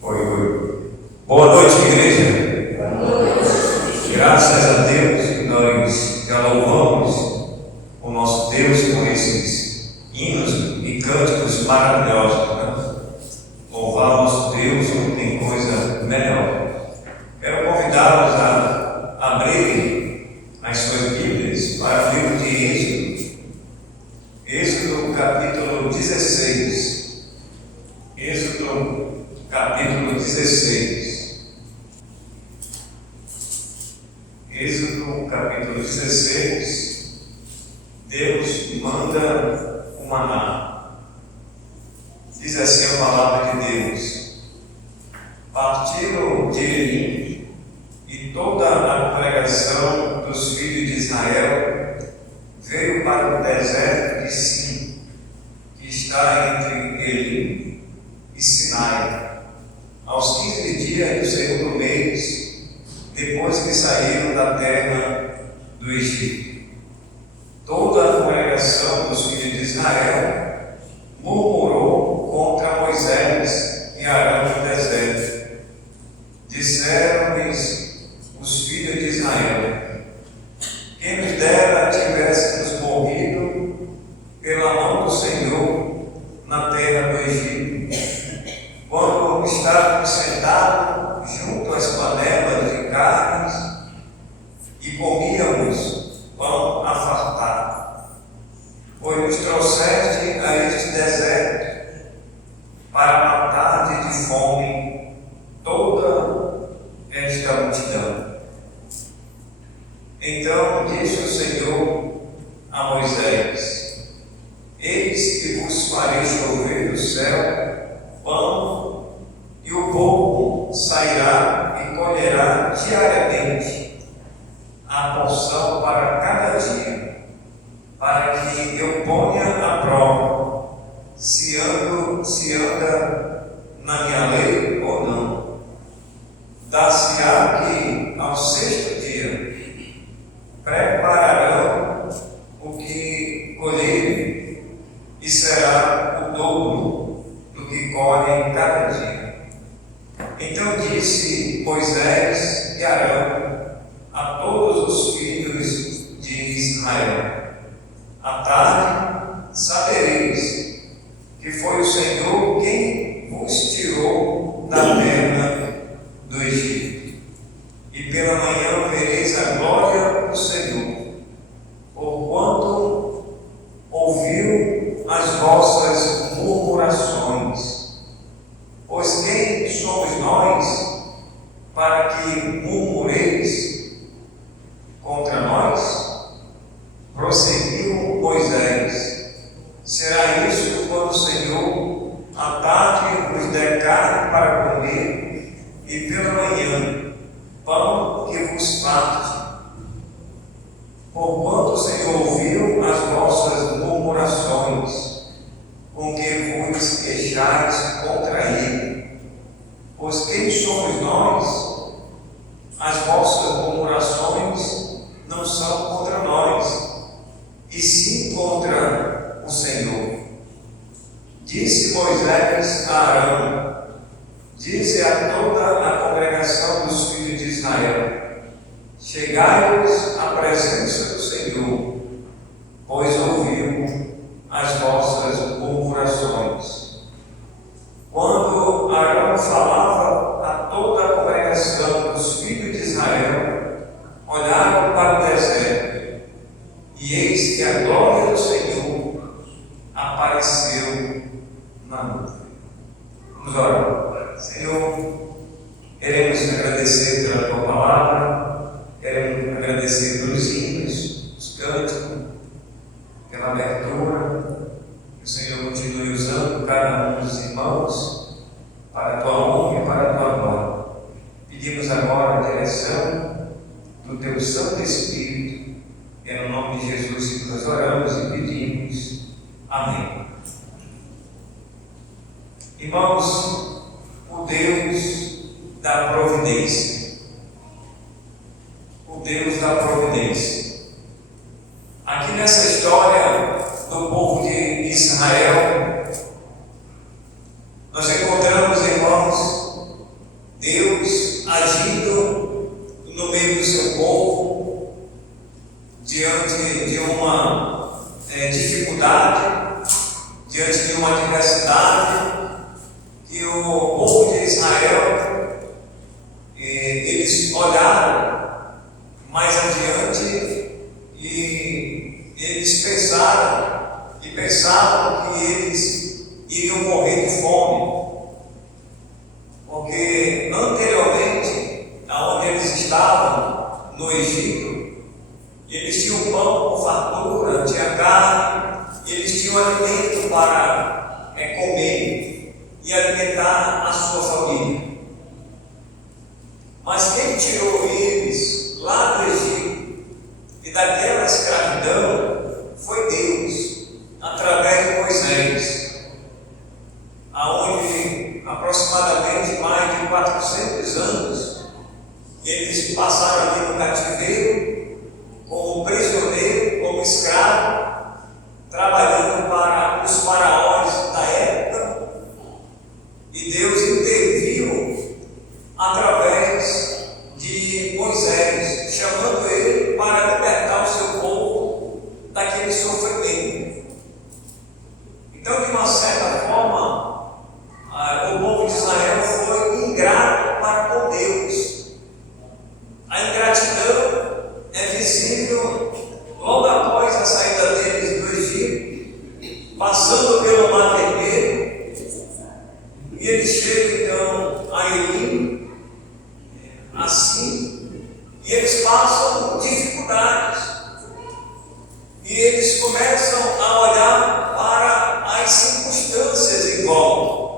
Oi, oi. Boa noite, igreja. Boa noite. Graças a Deus que nós já louvamos o nosso Deus com esses hinos e cânticos maravilhosos, né? Louvar o nosso Deus não tem coisa melhor. Quero convidá-los a abrirem as suas Bíblias para o livro de Êxodo. Êxodo capítulo 16. Êxodo capítulo 16. Êxodo capítulo 16. Deus manda o maná. Diz assim a palavra de Deus: partiram de Elim, e toda a congregação dos filhos de Israel veio para o deserto de Sim, que está entre Elim e Sinai, aos 15 dias do segundo mês, depois que saíram da terra do Egito. Toda a congregação dos filhos de Israel murmurou contra Moisés e Arão no deserto. Disseram-lhes os filhos de Israel: quem nos dera tivéssemos morrido pela mão do Senhor na terra do Egito, quando estávamos sentados junto às panelas de carnes e comíamos pão a fartar. Pois nos trouxeste a este deserto para matar de fome toda esta multidão. Então disse o Senhor a Moisés: eis que vos farei chover do céu pão, e o povo sairá e colherá diariamente a porção para cada dia, para que eu ponha à prova se anda na minha lei ou não. Dar-se-á que ao sexto dia prepararão o que colherem, e será o dobro do que colhem cada dia. Então disse Moisés e Arão a todos os filhos de Israel: à tarde sabereis que foi o Senhor quem vos tirou da terra do Egito, e pela manhã vereis a glória do Senhor, porquanto ouviu as vossas murmurações. Pois quem somos nós para que murmureis contra nós? Prosseguiu Moisés: será isso quando o Senhor à tarde vos der carne para comer, e pela manhã pão que vos farte? Porquanto o Senhor ouviu as vossas murmurações, com que vos queixais contra ele. Pois quem somos nós? As vossas murmurações não são contra nós, e sim contra o Senhor. Disse Moisés a Arão: dize a toda a congregação dos filhos de Israel: chegai-vos à presença do Senhor, pois ouviu as vossas murmurações. Quando Arão falava a toda a congregação dos filhos de Israel, olharam para o deserto, e eis que a glória do Senhor apareceu na nuvem. Vamos orar. Senhor, queremos agradecer pela tua palavra, queremos agradecer pelos hinos, os cânticos, pela abertura. Que o Senhor continue usando cada um dos irmãos para a tua honra e para a tua glória. Pedimos agora a direção do teu Santo Espírito. É no nome de Jesus que nós oramos e pedimos. Amém. Irmãos, o Deus da providência. O Deus da providência. Aqui nessa história do povo de Israel, nós encontramos, irmãos, o povo de Israel, eles olharam mais adiante e eles pensavam que eles iriam morrer de fome, porque anteriormente, aonde eles estavam, no Egito, eles tinham pão com fartura, tinha carne, eles tinham alimento para comer e alimentar a sua família. Mas quem tirou eles lá do Egito e daquela escravidão foi Deus, através de Moisés, aonde aproximadamente mais de 400 anos eles passaram ali no cativeiro, como prisioneiro, como escravo, trabalhando para os faraós da época, e Deus interviu através de Moisés, chamando ele para libertar o seu povo daquele sofrimento. Então, de uma certa forma, o povo de Israel foi ingrato para com Deus. A ingratidão é visível logo após a saída deles do Egito, passando pelo Mar Vermelho, e eles chegam então a Elim, assim, e eles passam dificuldades, e eles começam a olhar para as circunstâncias em volta.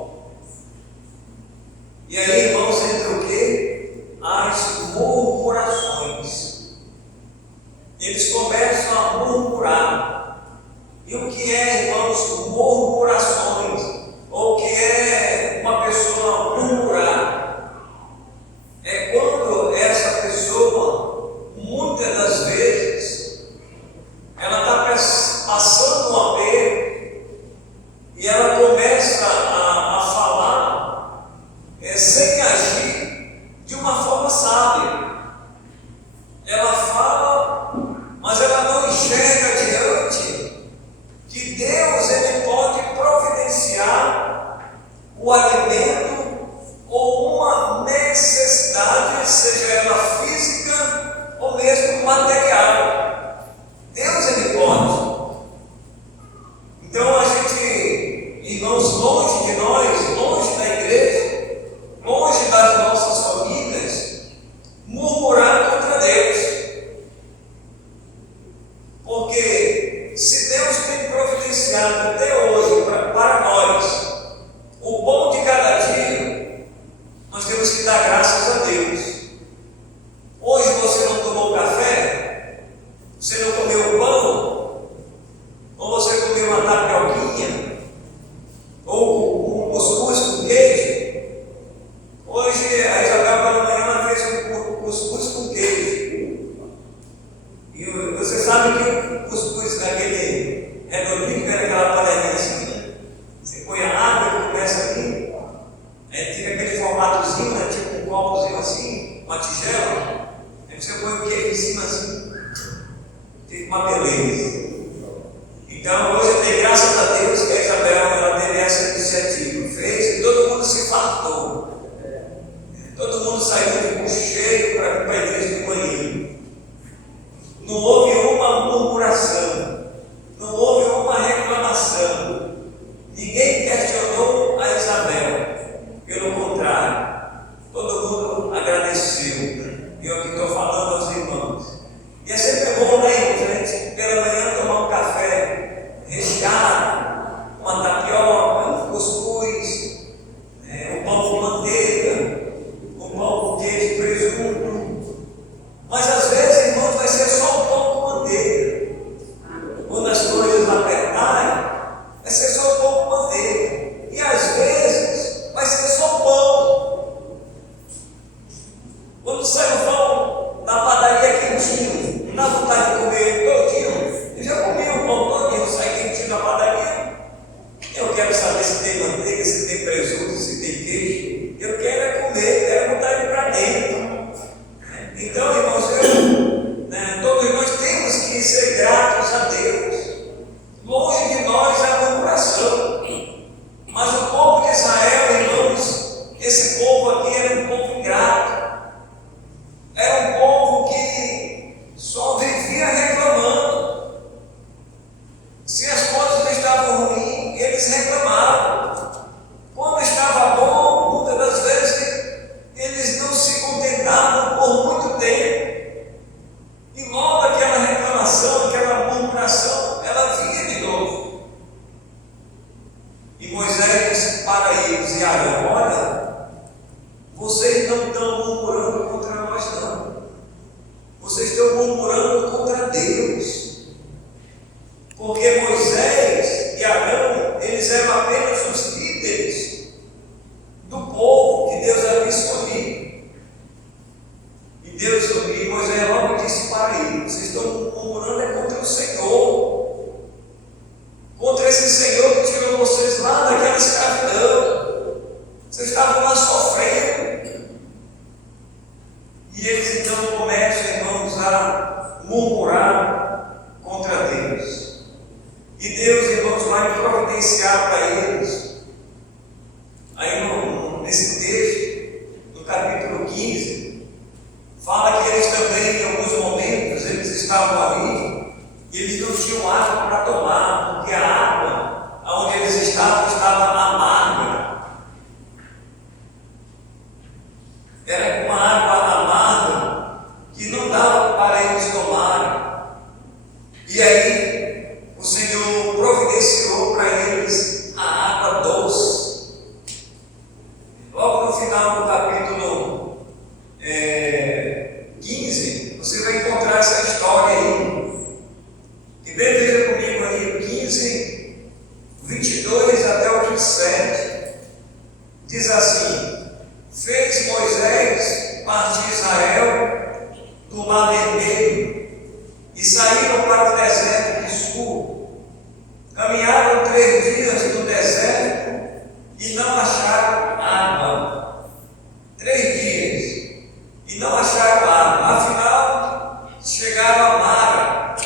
E aí, irmãos, entra o quê? As murmurações. Eles começam a murmurar. E o que é, irmãos, murmurações? Ou o que é uma pessoa murmurar? É quando essa pessoa, muitas das vezes, ela está passando um aperto e ela começa a falar sem agir de uma forma sábia. Ela fala, mas ela não enxerga diante que Deus ele pode providenciar o alimento ou uma necessidade, seja ela física ou mesmo material. Deus ele pode. Então a gente, irmãos, longe de nós, longe da igreja, longe das nossas famílias, murmurar contra Deus. Porque se Deus tem providenciado até hoje para nós o pão de cada dia, nós temos que dar graças a Deus. Hoje você não tomou café, você não comeu pão, ou você comeu uma tapioquinha, ou um cuscuz com queijo. Hoje a Isabel pela manhã ela fez um cuscuz com queijo. E você sabe que o cuscuz daquele redondinho, que era aquela panelinha assim, você põe a água e começa ali, aí fica aquele formatozinho, né, tipo um copozinho assim, uma tigela, aí você põe o queijo em cima assim, fica uma beleza. Então hoje eu dei graças a Deus que a Isabel ela teve essa iniciativa, fez e todo mundo se fartou. Todo mundo saiu de bucho cheio para a igreja de manhã. Não houve uma murmuração, não houve uma reclamação. Ninguém questionou a Isabel. Pelo contrário, todo mundo agradeceu. E eu que estou falando aos irmãos. E é sempre bom, né, irmãos, a gente pela manhã tomar um café recheado, uma tapioca, um cuscuz, um pão com manteiga, um pão com queijo esse povo aqui era um povo ingrato, era um povo que só vivia reclamando. Se as coisas estavam ruins, eles reclamavam. Quando estava bom, muitas das vezes eles não se contentavam por muito tempo. E logo aquela reclamação, aquela murmuração, ela vinha de novo. E Moisés disse para eles e Arão: olha, vocês não estão murmurando contra nós, não. Vocês estão murmurando contra Deus. Porque Moisés e Arão, eles eram apenas os líderes do povo que Deus havia escolhido. E Moisés logo disse para eles: vocês estão murmurando contra o Senhor, contra esse Senhor que tirou vocês lá daquela escravidão. Vocês estavam lá sofrendo. E eles então começam, irmãos, a murmurar contra Deus. E Deus, irmãos, vai providenciar para eles. Aí nesse texto, no capítulo 15, fala que eles também, em alguns momentos, eles estavam ali e eles não tinham água para tomar, porque a água onde eles estava amarga. Era uma água amarga que não dava para eles tomarem. E aí o Senhor providenciou para eles a água doce. Logo no final do capítulo 15, você vai encontrar essa história aí. E bem, veja comigo aí, 15, 22 até o 27. Diz assim: fez Moisés partir Israel do Mar Vermelho e saíram para o deserto de Sur. Caminharam 3 dias no deserto e não acharam água. 3 dias e não acharam água. Afinal, chegaram a Mara.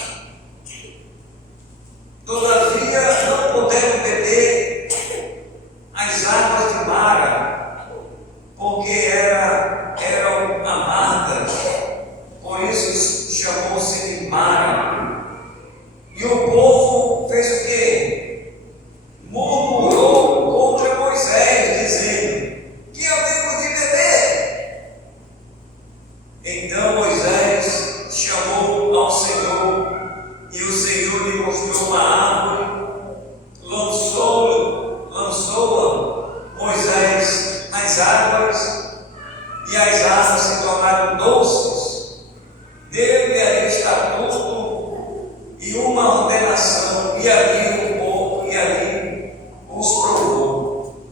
Todavia, não puderam beber as águas de Mara, porque eram amargas. Por isso chamou-se de Mara. E o povo fez o quê? Murmurou contra Moisés, dizendo: que havemos de beber? Então Moisés chamou ao Senhor, e o Senhor lhe mostrou uma árvore, lançou-a Moisés nas águas, e as águas se tornaram doces. Deu-lhe ali estatuto e uma ordenação, e ali o povo, e ali os provou.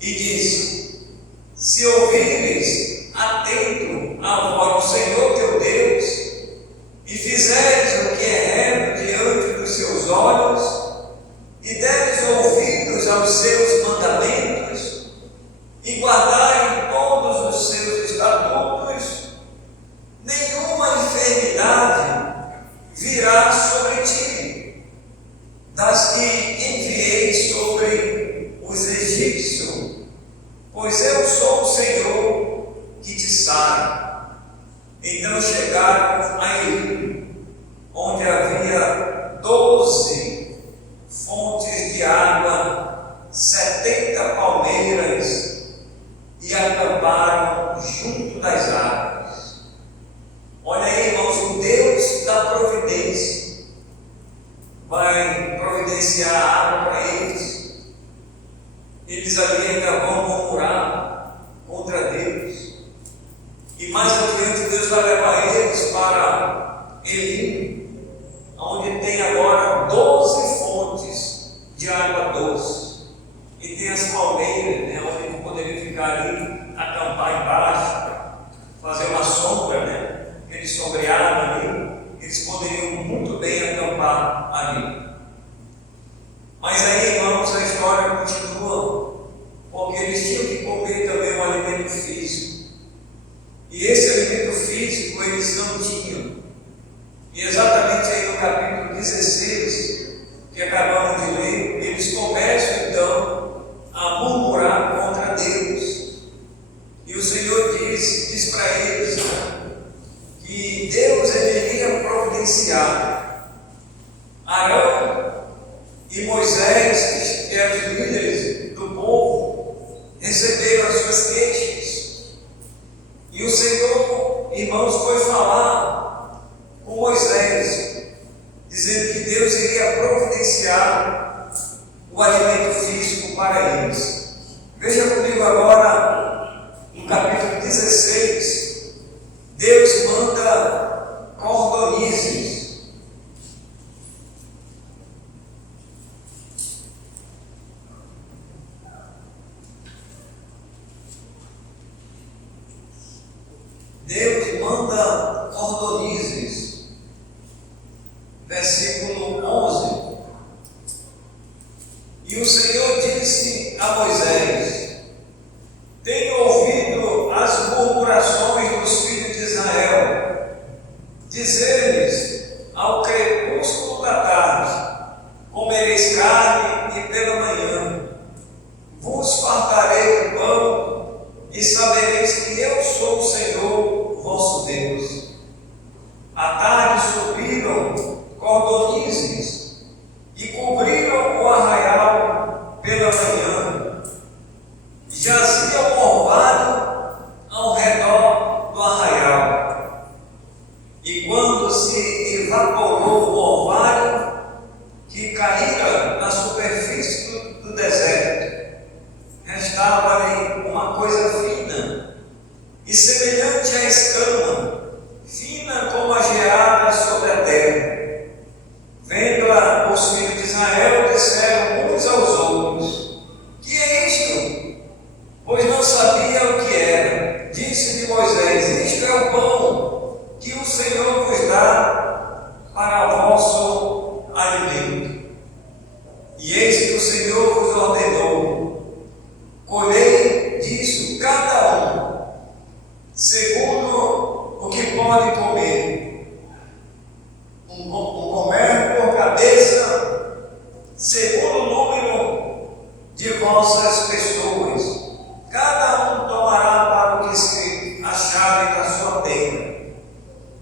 E disse: se ouvires atento à voz do Senhor teu Deus, e fizeres o que é reto diante dos seus olhos, e deres ouvidos aos seus mandamentos, e guardarem todos os seus estatutos, nenhuma enfermidade virá sobre ti, das que enviei sobre os egípcios, pois eu sou o Senhor que te sara. Então chegaram a Eli, onde havia 12 fontes de água, 70 palmeiras, e acamparam junto das águas. Olha aí, irmãos, o Deus da providência vai providenciar água para eles. Eles ali ainda vão murmurar contra Deus. E mais adiante Deus vai levar eles para Eli, onde tem agora 12 fontes de água doce. E tem as palmeiras, né, onde eles poderiam ficar ali, acampar embaixo, fazer uma sombra, né? Eles sombrearam ali, eles poderiam muito bem acampar ali. Mas aí, irmãos, a história continua, porque eles tinham que comer também um alimento físico. E esse alimento físico eles não tinham. E exatamente aí no capítulo 16, que acabamos de ler, eles começam então a murmurar contra Deus. disse para eles, né, que Deus iria providenciar Arão e Moisés, que eram os líderes do povo, receberam as suas queixas. E o Senhor, irmãos, foi falar com Moisés, dizendo que Deus iria providenciar o alimento físico para eles. Veja comigo agora, no capítulo 16, Deus manda cordonizes. Deus manda cordonizes, versículo 11. E o Senhor disse a Moisés: tenho ouvido as murmurações dos filhos de Israel, dizer-lhes ao crepúsculo da tarde: comereis carne, e pela manhã vos fartarei do pão, e sabereis que eu sou o Senhor vosso Deus. À tarde subiram cordonizes e cobriram o arraial pela manhã. Jazia o orvalho ao redor do arraial. E quando se evaporou o orvalho que caíra na superfície do deserto, restava ali uma coisa fina e semelhante à escama, fina como a geada sobre a terra. Vendo-a os filhos de Israel, disseram uns aos outros: que é isto? Pois não sabia o que era. Disse-lhe Moisés: isto é o pão que o Senhor vos dá para vosso alimento. E eis que o Senhor vos ordenou: colhei disso cada um, segundo o que pode comer, um comer por cabeça, segundo o número de vossas pessoas. Cada um tomará para o que se acharem da sua tenda.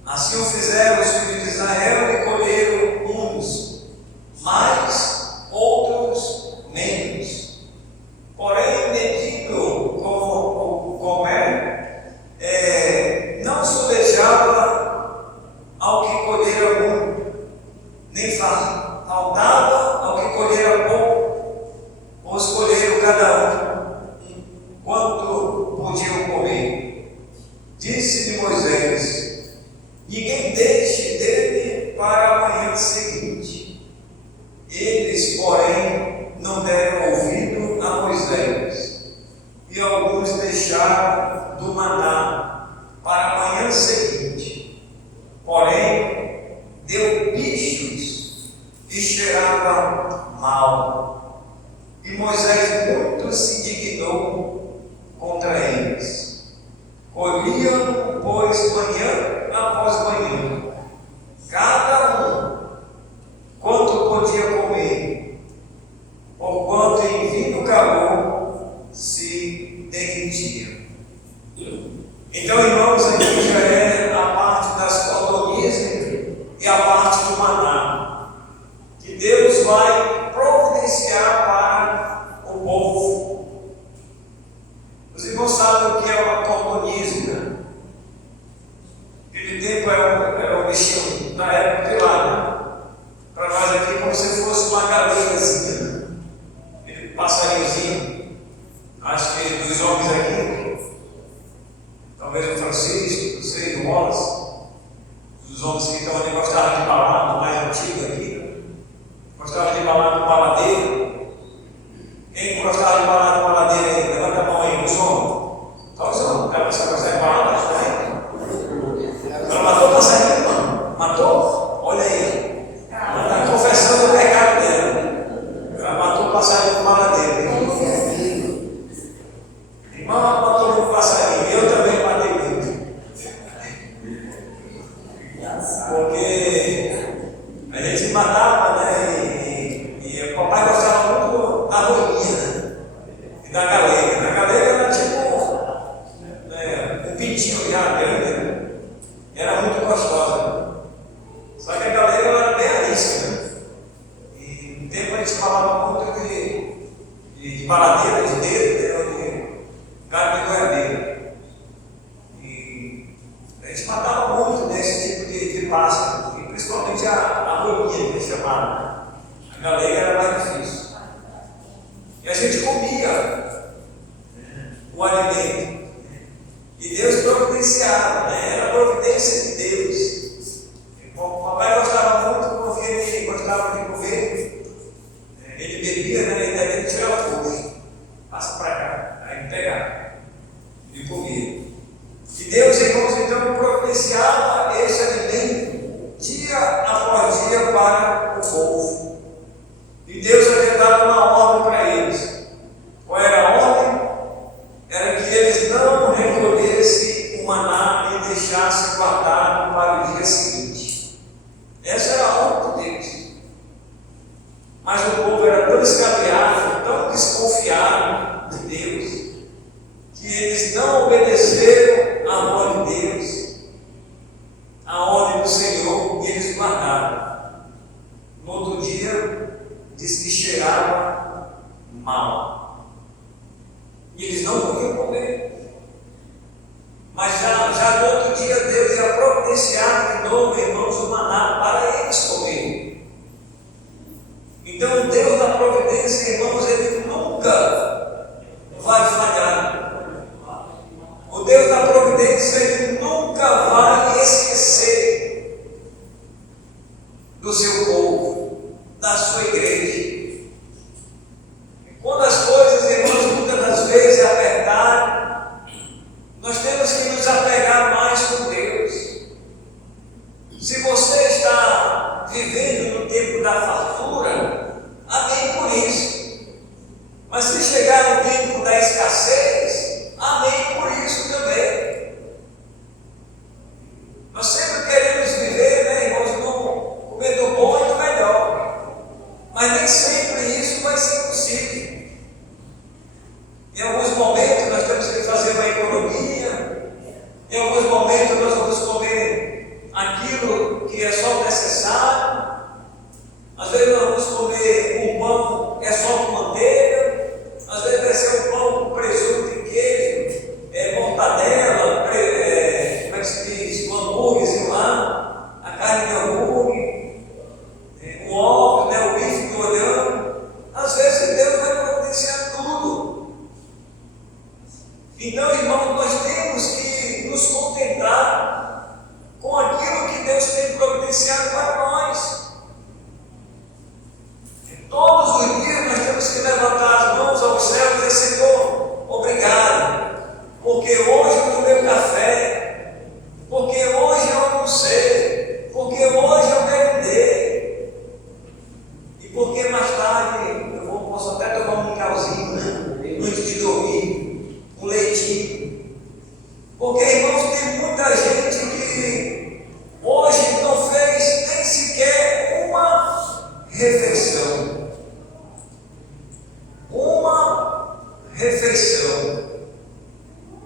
Assim o fizeram os filhos de Israel e colheram uns mais, outros menos. Porém, medindo como o comer, não sudejava ao que colhera muito, nem faltava ao que colhera pouco, pois colheram cada um quanto podiam comer. Disse-lhe Moisés: ninguém deixe dele para a manhã seguinte. Eles, porém, não deram ouvido a Moisés, e alguns deixaram do maná para a manhã seguinte. Porém, deu bichos e cheirava mal. E Moisés muito se indignou contra eles. Colhiam, pois, manhã após manhã, cada um quanto podia comer, porquanto em vindo calor se derretia. Então, irmãos, aqui já é a parte das cordonizes e a parte do maná, que Deus vai providenciar para o povo. Os irmãos sabem o que é uma cordonize, né? Naquele tempo era um bichinho da época de lá, né? Para nós aqui, como se fosse uma galinhazinha, né? Aquele passarinhozinho, acho que dos homens aqui, talvez o Francisco, não sei, o Wallace, os homens que estão ali gostavam de balar, no mais antigo aqui, né? Gostavam de balar no baladeiro. Quem gostava de balar no baladeiro aí? Levanta a mão aí, os homens. Só os homens. tinham já grande, né? Era muito gostosa. Só que a galera era bem arisca, né? E no tempo a gente falava muito de baladeira de dedo, né? De carne de goiabeira. E a gente matava muito desse tipo de pássaro, e principalmente a rolinha, que chamava, né? A galera era mais difícil. E a gente comia o alimento. E Deus providenciava, né? Era a providência de Deus. O papai gostava muito porque ele gostava de comer. Ele bebia, né? E daí ele tirava o gosto. Passa para cá. Aí ele pegava e comia. E Deus, irmãos, então providenciava esse alimento dia após dia para o povo. E Deus havia dado uma ordem para eles. Qual era a ordem? Era que eles não recolhessem o maná e deixassem guardado para o dia seguinte. Essa era a ordem de Deus. Mas o povo era tão escabeado, tão desconfiado de Deus, que eles não obedeceram à ordem de Deus, à ordem do Senhor, e eles guardaram. No outro dia, diz que cheirava mal. E eles não podiam comer. Mas já no outro dia, Deus ia providenciar de novo, irmãos, o maná para eles comerem. Então, o Deus da providência, irmãos, ele nunca vai falhar. O Deus da providência, ele nunca vai esquecer do seu povo, da sua igreja. Quando as coisas, irmãos, muitas das vezes apertarem, nós temos que nos apegar mais com Deus. Se você está vivendo no tempo da fartura, amém por isso. Mas se chegar no tempo da escassez, amém por isso também. Nós sempre queremos viver, né, irmãos, comer do bom e do melhor. Mas nem sempre isso vai ser possível. Em alguns momentos nós temos que fazer uma economia, em alguns momentos nós vamos comer aquilo que é só necessário, às vezes nós vamos comer um pão que é só com manteiga, às vezes vai ser um pão com presunto e queijo, mortadela, como é que se diz, um hambúrguerzinho lá, a carne de hambúrguer, o ovo, né, o bife do olhão. Às vezes Deus vai providenciar tudo. Então, irmãos, nós temos que nos contentar com aquilo que Deus tem providenciado para nós. Todos os dias nós temos que levantar as mãos ao céu e dizer: Senhor, obrigado, porque hoje eu tomei café, porque hoje eu almocei, porque hoje eu merendei, e porque mais tarde eu posso até tomar um calzinho, né, antes de dormir, um leitinho. Porque, irmãos, tem muita gente que hoje não fez nem sequer uma refeição. Uma refeição.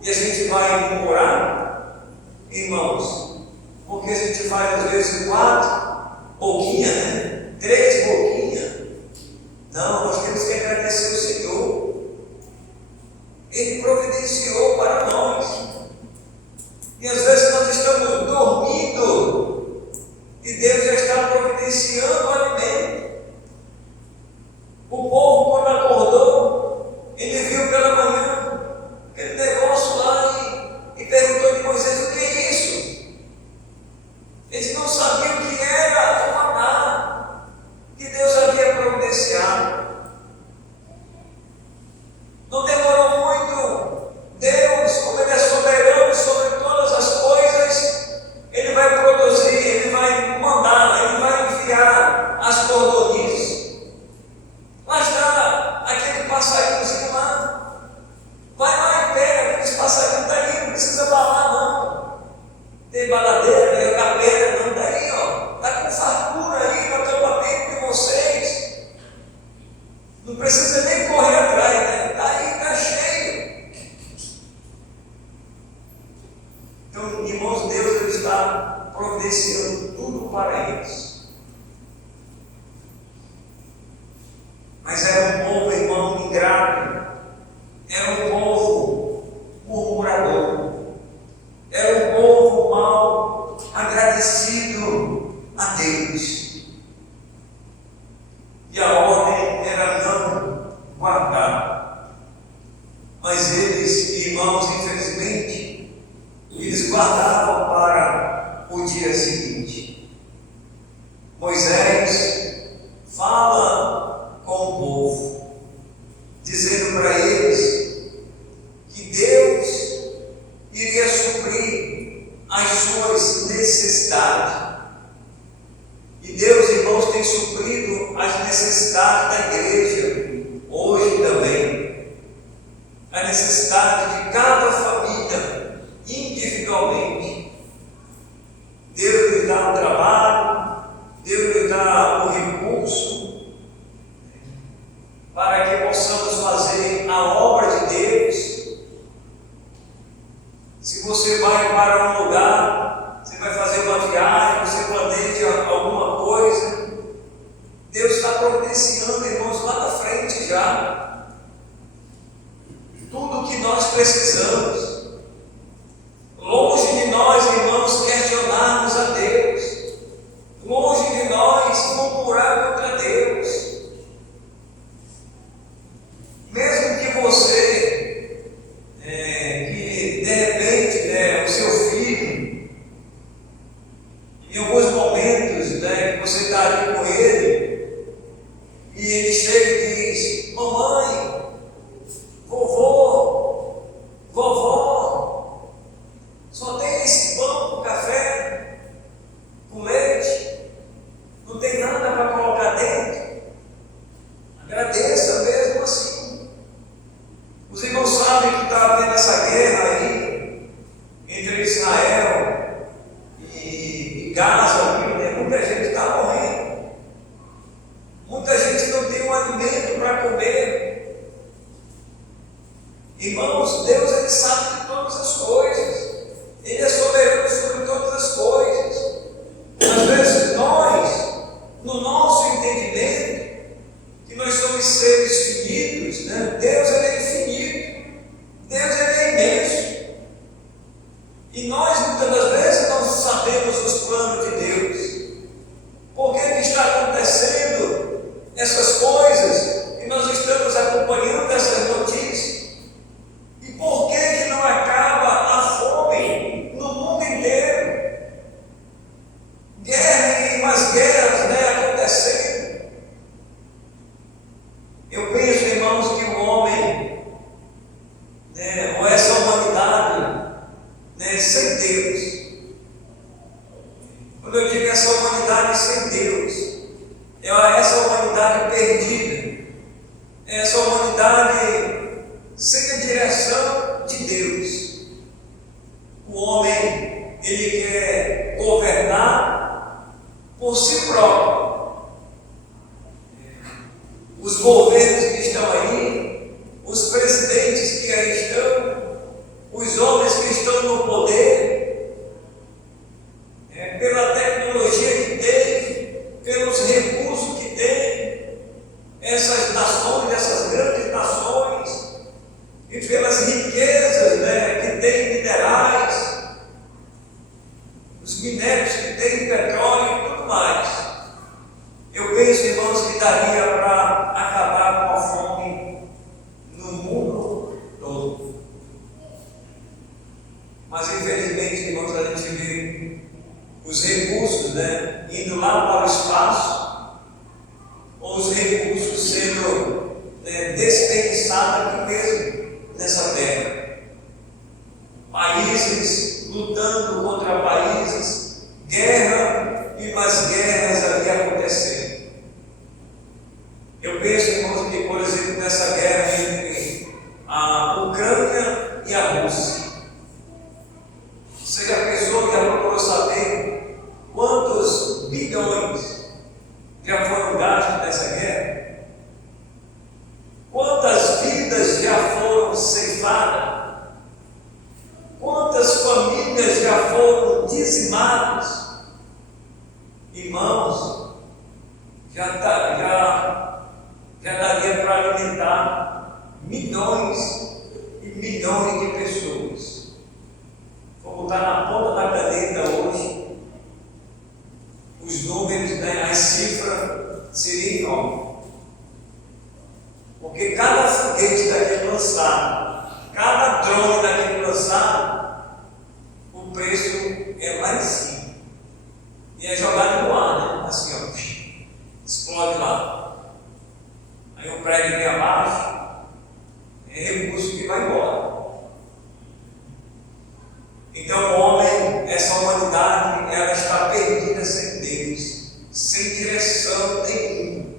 E a gente vai murmurar, irmãos, porque a gente faz às vezes 4 boquinhas, né? 3 boquinhas. Não, nós temos que agradecer o Senhor. Ele providenciou para nós. E às vezes nós estamos dormindo e Deus já está providenciando o alimento. O povo, quando acordou, ele viu pela manhã aquele negócio lá e perguntou de Moisés: o que é isso? Eles não sabiam o que era o maná que Deus havia providenciado. Não demorou muito, Deus Então, irmãos, Deus ele está providenciando tudo para eles. Mas era um povo, irmão, ingrato, era um povo murmurador, era um povo mal agradecido a Deus. E a ordem era não guardar. Mas eles, irmãos, infelizmente, eles guardavam para o dia seguinte. Moisés fala com o povo, dizendo para eles que Deus iria suprir as suas necessidades. E Deus, irmãos, tem suprido as necessidades da igreja, hoje também. A necessidade de cada família, individualmente. Deus lhe dá o trabalho, Deus lhe dá o recurso, para que possamos fazer a obra de Deus. Se você vai para um lugar, você vai fazer uma viagem, você planeja alguma coisa, Deus está providenciando, irmãos, lá na frente já, tudo o que nós precisamos. Longe de nós, irmãos, questionarmos a Deus, longe de nós murmurar contra Deus. Mesmo que você, que de repente, o seu filho, em alguns momentos, que você está ali com ele, e ele chega e diz: mamãe, vovô, vovó, só tem esse pão com café, com leite, não tem nada para colocar dentro. Agradeça mesmo assim. Os irmãos sabem que está havendo essa guerra aí entre Israel e Gaza, né? Muita gente está morrendo, muita gente não tem um alimento para comer. Irmãos, Deus ele sabe de todas as coisas, Ele é soberano sobre todas as coisas. Às vezes nós, no nosso entendimento, que nós somos seres finitos, né? Deus ele é infinito, Deus ele é imenso, e nós muitas das vezes não sabemos os planos de Deus. Por que está acontecendo essas coisas e nós estamos acompanhando essas notícias? E por que não acaba a fome no mundo inteiro? Guerra e mais guerras, acontecendo. Eu penso, irmãos, que o homem, ou essa humanidade, sem Deus, quando eu digo essa humanidade sem Deus, é essa humanidade perdida, é essa humanidade sem a direção de Deus. O homem, ele quer governar por si próprio. Os governos que estão aí, os presidentes que aí estão, os homens que estão no poder, pela tecnologia que tem, pelos recursos que tem, essas nações, essas grandes nações, e pelas riquezas que tem minerais, os minérios que tem petróleo e tudo mais. Eu penso, irmãos, que daria para acabar com a fome no mundo todo. Mas infelizmente, irmãos, a gente vê os recursos indo lá para o espaço, ou os recursos sendo desperdiçados aqui mesmo nessa terra. Países lutando contra países, guerra e mais guerras ali acontecendo. Eu penso, irmãos, que, por exemplo, nessa guerra entre a Ucrânia e a Rússia, você já pensou, já procurou saber quantos bilhões já foram gastos nessa guerra? Quantas vidas já foram ceifadas? Quantas famílias já dizimados. Irmãos, já daria para alimentar milhões e milhões de pessoas. Vou botar na ponta da caneta hoje os números, né, as cifras seriam enormes. Porque cada foguete daquele lançado, cada drone daquele lançado, o preço é lá em cima. E é jogado no ar, né? Assim, ó, explode lá. Aí o prédio vem abaixo, é recurso que vai embora. Então o homem, essa humanidade, ela está perdida sem Deus, sem direção nenhuma.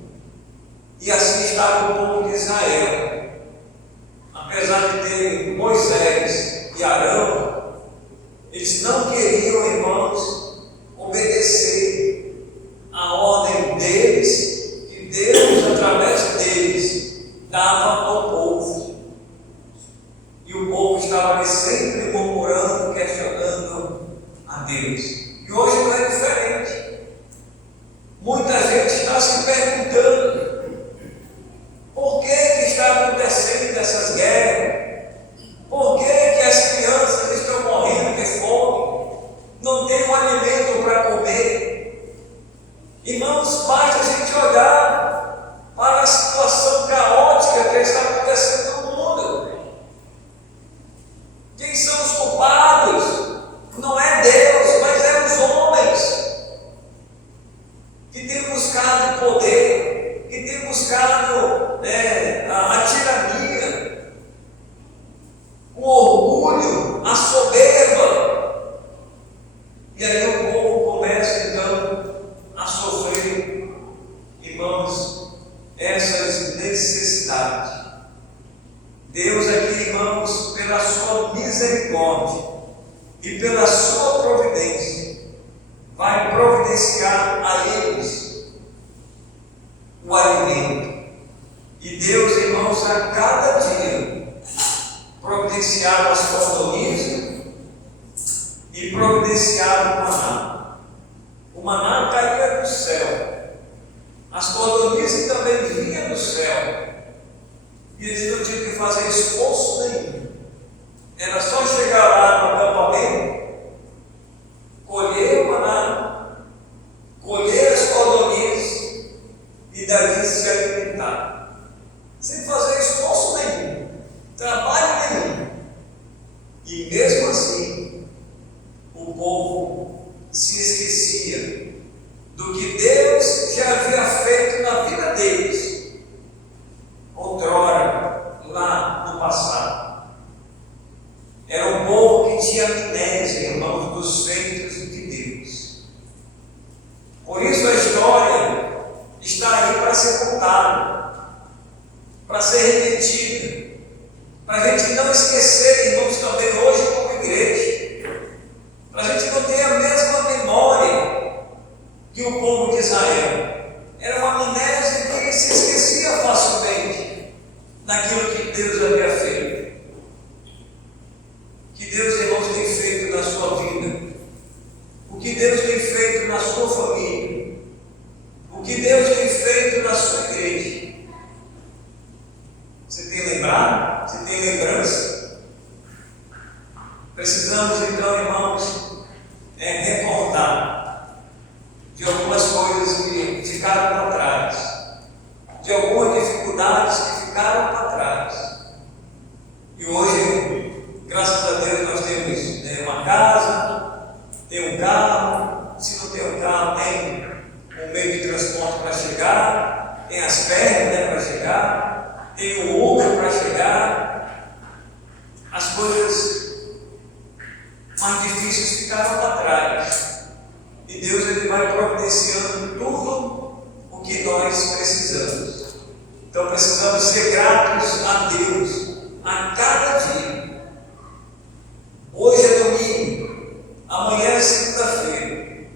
E assim está o povo de Israel. Apesar de ter Moisés e Arão, eles não queriam, irmãos, obedecer a ordem deles, que Deus, através deles, dava ao povo. E o povo estava ali sempre murmurando, questionando a Deus. E hoje não é diferente. Muita gente está se perguntando: por que está acontecendo essas guerras? Por que as crianças estão morrendo de fome? Não tem um alimento para comer? Irmãos, basta a gente olhar para a situação caótica que está acontecendo no mundo. Quem são os culpados? Não é Deus, mas é os homens que têm buscado poder, que têm buscado a tirania, o orgulho, a soberba. E aí o povo começa então a sofrer, irmãos, essas necessidades. Deus aqui, irmãos, pela sua misericórdia e pela sua providência, vai providenciar a eles o alimento. E Deus, irmãos, a cada dia providenciava as cordonices e providenciava o maná. O maná caía do céu, as cordonices também vinham do céu, e eles não tinham que fazer esforço nenhum. Era só chegar lá no acampamento, colher o maná, colher as cordonices e dali se alimentar, sem fazer esforço nenhum, trabalho nenhum. E mesmo assim, o povo se esquecia do que Deus já havia feito na vida deles outrora, lá no passado. Era um povo que tinha amnésia, irmãos, dos feitos de Deus. Por isso a história está aí para ser contada, para ser repetida, para a gente não esquecer, irmãos, também hoje como igreja, para a gente não ter a mesma memória que o povo de Israel. Era uma amnésia que se esquecia facilmente daquilo que Deus havia feito. Que Deus, irmãos, tem feito na sua vida, o que Deus tem feito na sua família, o que Deus tem feito na sua igreja. Você tem lembrado? Você tem lembrança? Precisamos então, irmãos, recordar de algumas coisas que ficaram para trás, de algumas dificuldades que ficaram para trás. E hoje, graças a Deus, nós temos uma casa, tem um carro. Se não tem um carro, tem um meio de transporte para chegar, tem as pernas para chegar, tem o Uber para chegar. As coisas mais difíceis ficaram para trás. E Deus, ele vai providenciando tudo o que nós precisamos. Então precisamos ser gratos a Deus a cada dia. Hoje é domingo, amanhã é segunda-feira.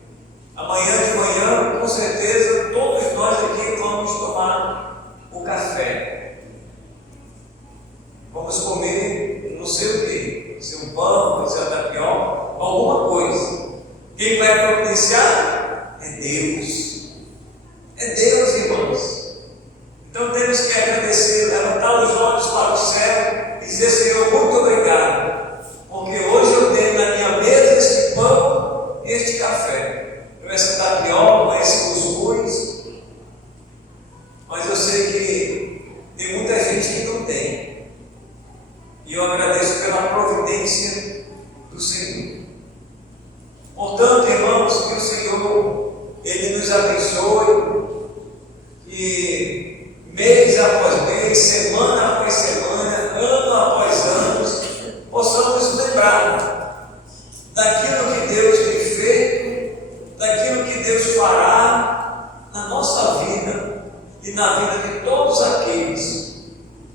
Amanhã de manhã, com certeza, todos nós aqui vamos tomar o café. Vamos comer não sei o que, se um pão, se um tapioca, alguma coisa. vai providenciar? É Deus. É Deus, irmãos. Então temos que agradecer, levantar os olhos para o céu e dizer: Senhor, muito obrigado, porque hoje eu tenho na minha mesa este pão e este café, essa tapioca, esse cuscuz, mas eu sei que tem muita gente que não tem, e eu agradeço pela providência do Senhor. Portanto, irmãos, que o Senhor, Ele nos abençoe, e mês após mês, semana após semana, ano após ano, possamos lembrar daquilo que Deus tem feito, daquilo que Deus fará na nossa vida e na vida de todos aqueles,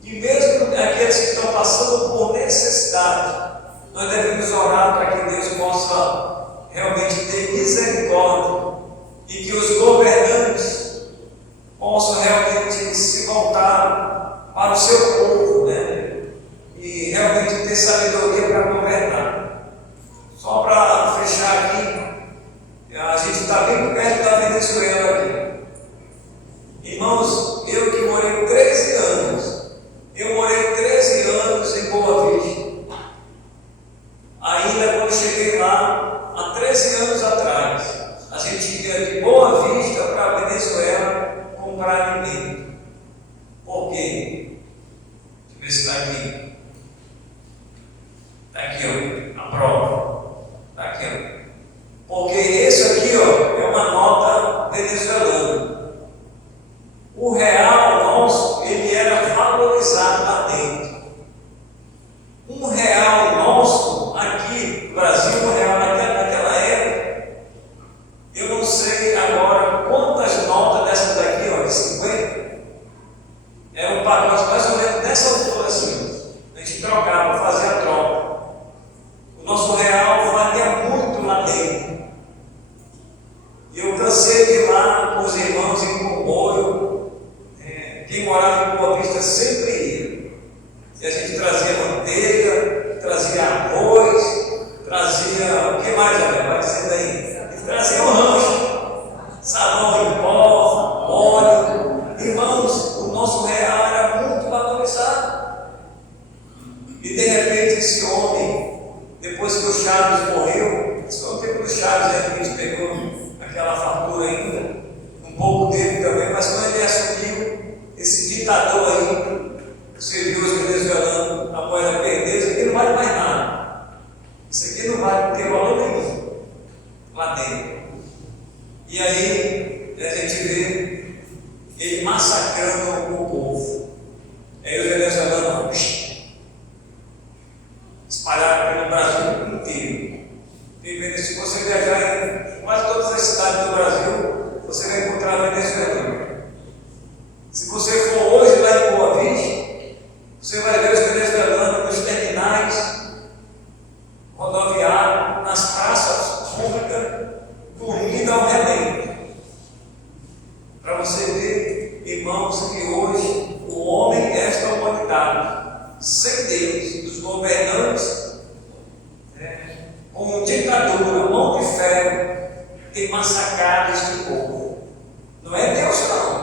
e mesmo aqueles que estão passando por necessidade, nós devemos orar para que Deus possa realmente ter misericórdia e que os governantes possam realmente se voltar para o seu povo, né? E realmente ter sabedoria para governar. Só para fechar aqui, a gente está bem perto da Venezuela aqui. Irmãos, eu que morei 13 anos, em Boa Vista. Ainda quando cheguei lá, há 13 anos atrás, a gente ia de Boa Vista para a Venezuela comprar alimento. Por quê? Deixa eu ver se está aqui. Está aqui, ó, a prova. Está aqui, ó. Porque esse aqui, ó, é uma nota venezuelana. O real nosso, ele era valorizado lá dentro. Um real nosso, aqui no Brasil, um real naquela época, eu não sei agora quantas notas dessas daqui, ó, de 50, era um pacote mais ou menos dessa altura assim. A gente trocava, fazia a troca. O nosso real valia muito lá dentro. E eu cansei de ir lá com os irmãos em comboio. Quem morava em Boa Vista sempre ia. E a gente trazia manteiga, trazia arroz, trazia, o que mais, vai dizendo aí? E trazia um rancho, sabão em pó, óleo. Irmãos, o nosso real era muito valorizado. E de repente esse homem, depois que o Chaves morreu, esse foi o tempo do Chaves, a gente pegou aquela fartura ainda, um pouco dele também, mas quando ele assumiu, esse ditador aí, serviu os venezuelanos após a perder, isso aqui não vale mais nada. Isso aqui não vai ter valor nenhum lá dentro. E aí a gente vê ele massacrando o povo. Aí os venezuelanos espalharam pelo Brasil inteiro. E se você viajar em quase todas as cidades do Brasil, você vai encontrar venezuelanos. Se você for hoje lá em Boa Vista, você vai ver os venezuelanos nos terminais rodoviários, nas praças públicas, dormindo ao relento. Para você ver, irmãos, que hoje o homem, esta humanidade, sem Deus, dos governantes, como ditadura, mão de ferro, tem massacrado este povo. Não é Deus, não.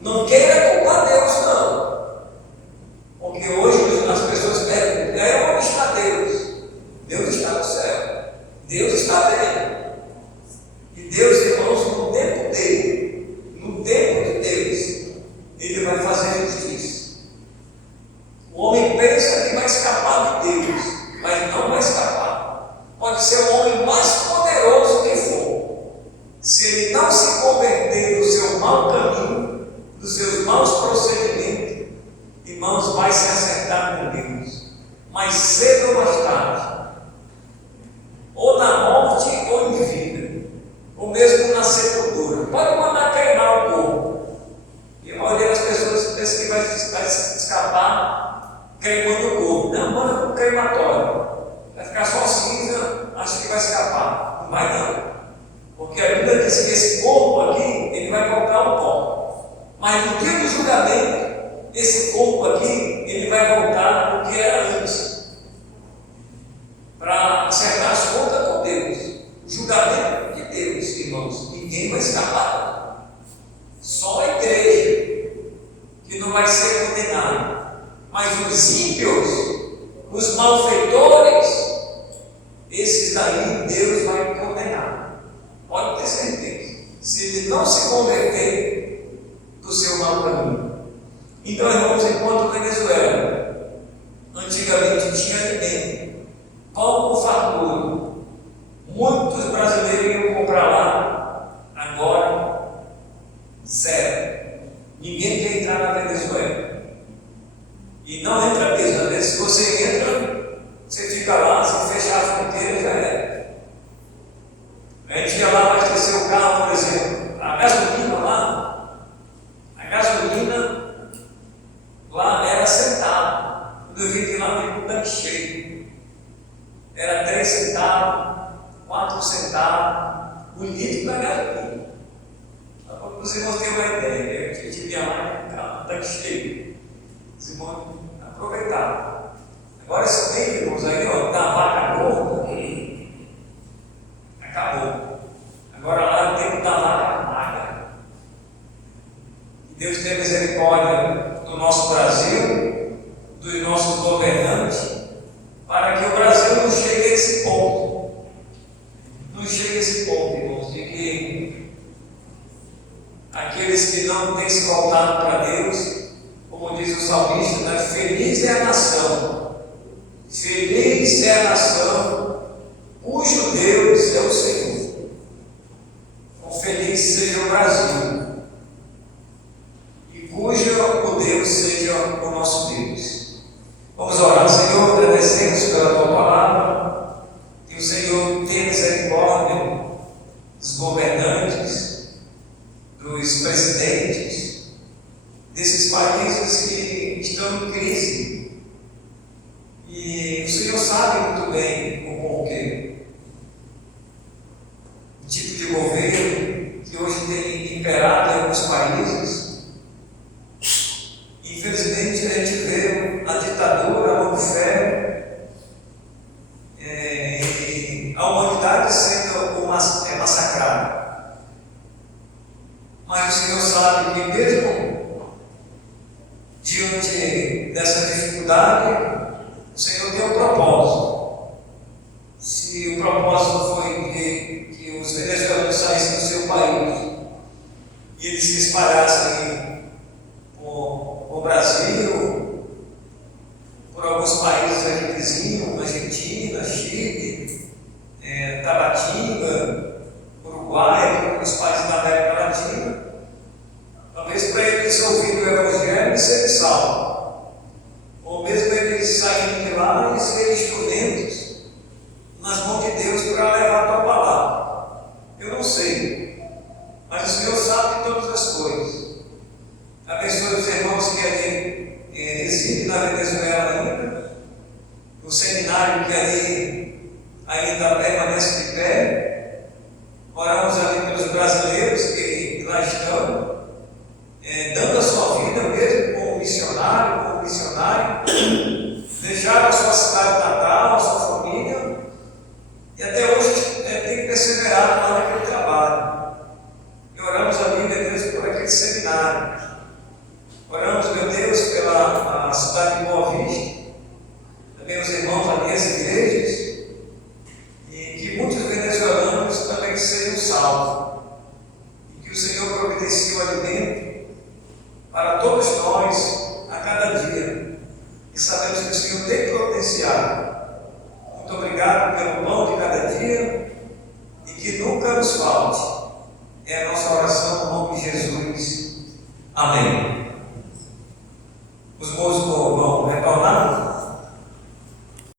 Não queira culpar Deus, não. Porque hoje as pessoas perguntam: onde está Deus? Deus está no céu. Deus está vendo. E Deus, irmãos, no tempo dele, no tempo de Deus, Ele vai fazer justiça. O homem pensa que vai escapar de Deus, mas não vai escapar. Pode ser o homem mais poderoso que for. Se ele não se converter do seu mau caminho, dos seus maus procedimentos, irmãos, vai se acertar com Deus, mais cedo ou mais tarde, ou na morte ou em vida, ou mesmo na sepultura. Pode mandar queimar o corpo, e a maioria das pessoas pensa que vai se escapar queimando o corpo. Não, manda para o crematório, vai ficar só cinza, acha que vai escapar. Não vai não, porque a Bíblia diz que esse corpo aqui, ele vai voltar ao pó. Mas no dia do julgamento, esse corpo aqui, ele vai voltar ao que era antes, para acertar as contas com Deus. O julgamento de ninguém vai escapar. Só a igreja que não vai ser condenada. Mas os ímpios, os malfeitores, esses daí Deus vai condenar. Pode ter certeza. Se ele não se converter do seu mau caminho. Então, irmãos, enquanto Venezuela antigamente tinha alimento, pão com fartura, muitos brasileiros iam comprar lá, agora zero. Ninguém quer entrar na Venezuela. E não entra mesmo. Às vezes, se você entra, você fica lá, se fechar a fronteira, já é. A gente ia lá abastecer o carro, por exemplo, a gasolina lá era centavo. Quando eu vim de lá, veio um tanque cheio. Era 3 centavos, 4 centavos, o litro da gasolina. Para os irmãos terem uma ideia, a gente vinha lá, um tanque cheio. Os irmãos aproveitavam. Agora esse tempo, irmãos, aí, ó, da vaca gorda, acabou. Agora lá é o tempo da vaca magra. Que Deus tenha misericórdia do nosso Brasil, dos nossos governantes, para que o Brasil não chegue a esse ponto. Não chegue a esse ponto, irmãos, de que aqueles que não têm se voltado para Deus, como diz o salmista, né? Feliz é a nação, feliz é a nação cujo Deus é o Senhor. Então, feliz seja o Brasil, e cujo o Deus seja o nosso Deus. Vamos orar. Senhor, agradecemos pela tua palavra, que o Senhor tenha misericórdia dos governantes, dos presidentes, desses países que estão em crise. E o Senhor sabe muito bem o porquê. O tipo de governo que hoje tem imperado em alguns países. Infelizmente, a gente vê a ditadura, a mão de ferro, e a humanidade sendo massacrada. Mas o Senhor sabe que mesmo diante dessa dificuldade, o Senhor tem um propósito. Se o propósito foi que os venezuelanos saíssem do seu país e eles se espalhassem o Brasil, por alguns países aqui vizinhos, Argentina, Chile, Tabatinga, Uruguai, os países da América Latina, talvez para eles ouvirem o Evangelho e serem salvos, ou mesmo eles saírem de lá e serem instrumentos nas mãos de Deus para levar a tua palavra. Eu não sei, mas o Senhor sabe de todas as coisas. Abençoe os irmãos que ali residem na Venezuela ainda, o seminário que ali ainda permanece de pé. Oramos ali pelos brasileiros que lá estão, dando a sua vida mesmo como missionário, deixaram a sua cidade natal, a sua família, e até hoje tem perseverado lá naquele trabalho. E oramos ali, meu Deus, por aquele seminário. Oramos, meu Deus, pela cidade de Boa Vista, também os irmãos ali, as igrejas, e que muitos venezuelanos também sejam salvos, e que o Senhor providencie o alimento para todos nós a cada dia, e sabemos que o Senhor tem providenciado. Muito obrigado pelo pão de cada dia, e que nunca nos falte. É a nossa oração no nome de Jesus. Amém. Os músicos vão